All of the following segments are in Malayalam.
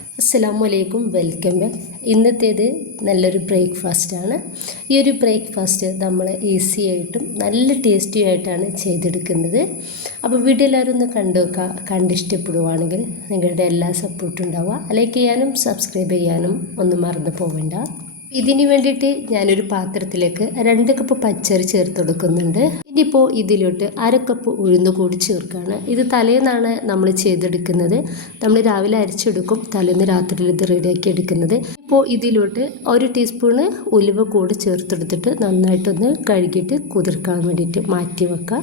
അസ്സലാമു അലൈക്കും വെൽക്കം ബാക്ക്. ഇന്നത്തേത് നല്ലൊരു ബ്രേക്ക്ഫാസ്റ്റാണ്. ഈ ഒരു ബ്രേക്ക്ഫാസ്റ്റ് നമ്മൾ ഈസി ആയിട്ടും നല്ല ടേസ്റ്റി ആയിട്ടാണ് ചെയ്തെടുക്കുന്നത്. അപ്പോൾ വീട്ടിൽ എല്ലാവരും ഒന്ന് കണ്ടുവെക്കുക കണ്ടിഷ്ടപ്പെടുവാണെങ്കിൽ നിങ്ങളുടെ എല്ലാ സപ്പോർട്ടും ഉണ്ടാവുക. ലൈക്ക് ചെയ്യാനും സബ്സ്ക്രൈബ് ചെയ്യാനും ഒന്നും മറന്നു പോവേണ്ട. ഇതിന് വേണ്ടിയിട്ട് ഞാനൊരു പാത്രത്തിലേക്ക് രണ്ട് കപ്പ് പച്ചരി ചേർത്ത് കൊടുക്കുന്നുണ്ട്. ഇനിയിപ്പോൾ ഇതിലോട്ട് അര കപ്പ് ഉഴുന്ന് കൂടി ചേർക്കുകയാണ് ഇത് തലേന്നാണ് നമ്മൾ ചെയ്തെടുക്കുന്നത്. നമ്മൾ രാവിലെ അരച്ചെടുക്കും. തലേന്ന് രാത്രിയിൽ ഇത് റെഡിയാക്കി എടുക്കുന്നത്. ഇപ്പോൾ ഇതിലോട്ട് ഒരു ടീസ്പൂണ് ഉലുവ കൂടി ചേർത്തെടുത്തിട്ട് നന്നായിട്ടൊന്ന് കഴുകിയിട്ട് കുതിർക്കാൻ വേണ്ടിയിട്ട് മാറ്റി വെക്കാം.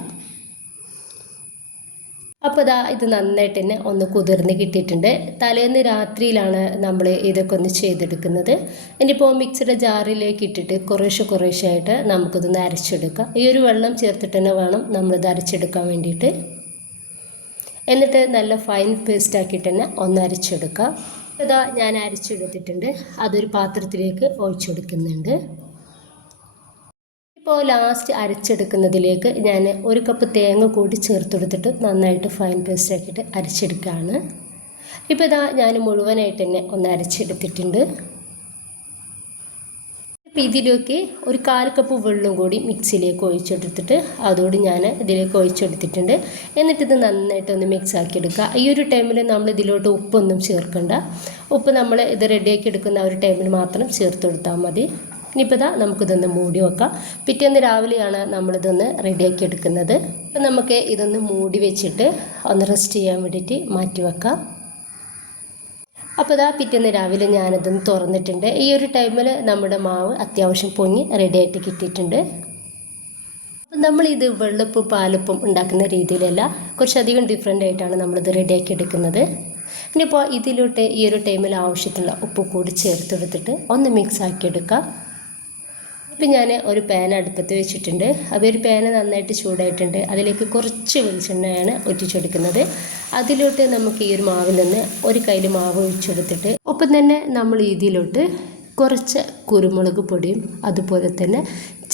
അപ്പോൾ ഇതാ ഇത് നന്നായിട്ട് തന്നെ ഒന്ന് കുതിർന്ന് കിട്ടിയിട്ടുണ്ട്. തലേന്ന് രാത്രിയിലാണ് നമ്മൾ ഇതൊക്കെ ഒന്ന് ചെയ്തെടുക്കുന്നത്. ഇനിയിപ്പോൾ മിക്സിയുടെ ജാറിലേക്ക് ഇട്ടിട്ട് കുറേശ്ശെ കുറേശ്ശെ ആയിട്ട് നമുക്കിതൊന്ന് അരച്ചെടുക്കാം. ഈ ഒരു വെള്ളം ചേർത്തിട്ട് തന്നെ വേണം നമ്മളിത് അരച്ചെടുക്കാൻ വേണ്ടിയിട്ട്. എന്നിട്ട് നല്ല ഫൈൻ പേസ്റ്റ് ആക്കിയിട്ട് തന്നെ ഒന്ന് അരച്ചെടുക്കാം. ഇതാ ഞാൻ അരച്ചെടുത്തിട്ടുണ്ട്. അതൊരു പാത്രത്തിലേക്ക് ഒഴിച്ചെടുക്കുന്നുണ്ട്. ഇപ്പോൾ ലാസ്റ്റ് അരച്ചെടുക്കുന്നതിലേക്ക് ഞാൻ ഒരു കപ്പ് തേങ്ങ കൂടി ചേർത്തെടുത്തിട്ട് നന്നായിട്ട് ഫൈൻ പേസ്റ്റ് ആക്കിയിട്ട് അരച്ചെടുക്കുകയാണ്. ഇപ്പോൾ ഇതാ ഞാൻ മുഴുവനായിട്ട് തന്നെ ഒന്ന് അരച്ചെടുത്തിട്ടുണ്ട്. അപ്പോൾ ഇതിലേക്ക് ഒരു കാൽ കപ്പ് വെള്ളം കൂടി മിക്സിയിലേക്ക് ഒഴിച്ചെടുത്തിട്ട് അതോട് ഞാൻ ഇതിലേക്ക് ഒഴിച്ചെടുത്തിട്ടുണ്ട്. എന്നിട്ട് ഇത് നന്നായിട്ട് ഒന്ന് മിക്സ് ആക്കി എടുക്കുക ഈ ഒരു ടൈമിൽ നമ്മൾ ഇതിലോട്ട് ഉപ്പൊന്നും ചേർക്കണ്ട. ഉപ്പ് നമ്മൾ ഇത് റെഡിയാക്കി എടുക്കുന്ന ഒരു ടൈമിൽ മാത്രം ചേർത്ത് കൊടുത്താൽ മതി. ഇനിയിപ്പോൾ ഇതാ നമുക്കിതൊന്ന് മൂടി വെക്കാം. പിറ്റേന്ന് രാവിലെയാണ് നമ്മളിതൊന്ന് റെഡിയാക്കി എടുക്കുന്നത്. അപ്പം നമുക്ക് ഇതൊന്ന് മൂടി വെച്ചിട്ട് ഒന്ന് റെസ്റ്റ് ചെയ്യാൻ വേണ്ടിയിട്ട് മാറ്റി വെക്കാം. അപ്പോൾ ഇതാ പിറ്റേന്ന് രാവിലെ ഞാനിതൊന്ന് തുറന്നിട്ടുണ്ട്. ഈ ഒരു ടൈമിൽ നമ്മുടെ മാവ് അത്യാവശ്യം പൊങ്ങി റെഡിയായിട്ട് കിട്ടിയിട്ടുണ്ട്. അപ്പം നമ്മളിത് വെള്ളപ്പും പാലപ്പും ഉണ്ടാക്കുന്ന രീതിയിലല്ല കുറച്ചധികം ഡിഫറെന്റ് ആയിട്ടാണ് നമ്മളിത് റെഡിയാക്കി എടുക്കുന്നത്. ഇനിയിപ്പോൾ ഇതിലോട്ട് ഈ ഒരു ടൈമിൽ ആവശ്യത്തിനുള്ള ഉപ്പ് കൂടി ചേർത്തെടുത്തിട്ട് ഒന്ന് മിക്സ് ആക്കി എടുക്കാം. ഇപ്പം ഞാൻ ഒരു പാൻ അടുപ്പത്ത് വെച്ചിട്ടുണ്ട്. അപ്പോൾ ഒരു പാൻ നന്നായിട്ട് ചൂടായിട്ടുണ്ട്. അതിലേക്ക് കുറച്ച് വെളിച്ചെണ്ണയാണ് ഒറ്റിച്ചെടുക്കുന്നത്. അതിലോട്ട് നമുക്ക് ഈ ഒരു മാവിൽ നിന്ന് ഒരു കയ്യിൽ മാവ് ഒഴിച്ചെടുത്തിട്ട് ഒപ്പം തന്നെ നമ്മൾ ഇതിലോട്ട് കുറച്ച് കുരുമുളക് പൊടിയും അതുപോലെ തന്നെ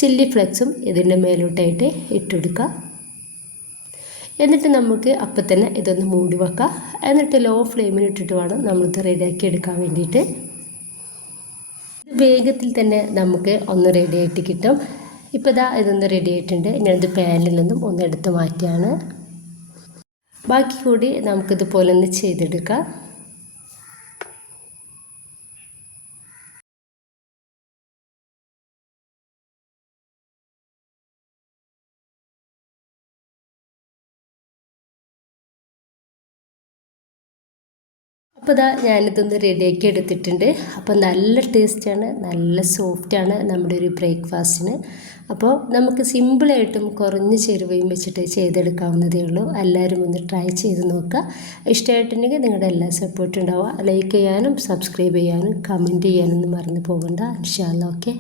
ചില്ലി ഫ്ലെക്സും ഇതിന്റെ മേലോട്ടായിട്ട് ഇട്ടെടുക്കുക എന്നിട്ട് നമുക്ക് അപ്പം തന്നെ ഇതൊന്ന് മൂടി വെക്കാം. എന്നിട്ട് ലോ ഫ്ലെയിമിൽ ഇട്ടിട്ട് വേണം നമ്മളിത് റെഡിയാക്കി എടുക്കാൻ വേണ്ടിയിട്ട്. വേഗത്തിൽ തന്നെ നമുക്ക് ഒന്ന് റെഡി ആയിട്ട് കിട്ടും. ഇപ്പോൾ ഇതാ ഇതൊന്ന് റെഡി ആയിട്ടുണ്ട്. ഞാനിത് പാനിൽ നിന്നും ഒന്ന് എടുത്ത് മാറ്റിയാണ്. ബാക്കി കൂടി നമുക്കിതുപോലെ ഒന്ന് ചെയ്തെടുക്കാം. അപ്പോൾ ഇതാ ഞാനിതൊന്ന് റെഡിയാക്കി എടുത്തിട്ടുണ്ട്. അപ്പോൾ നല്ല ടേസ്റ്റാണ് നല്ല സോഫ്റ്റാണ് നമ്മുടെ ഒരു ബ്രേക്ക്ഫാസ്റ്റിന് അപ്പോൾ നമുക്ക് സിമ്പിളായിട്ടും കുറഞ്ഞ ചേരുവയും വെച്ചിട്ട് ചെയ്തെടുക്കാവുന്നതേ ഉള്ളൂ. എല്ലാവരും ഒന്ന് ട്രൈ ചെയ്ത് നോക്കുക. ഇഷ്ടമായിട്ടുണ്ടെങ്കിൽ നിങ്ങളുടെ എല്ലാ സപ്പോർട്ടും ഉണ്ടാവുക. ലൈക്ക് ചെയ്യാനും സബ്സ്ക്രൈബ് ചെയ്യാനും കമന്റ് ചെയ്യാനൊന്നും മറന്നു പോകണ്ട. ഇൻഷാല്ല ഓക്കെ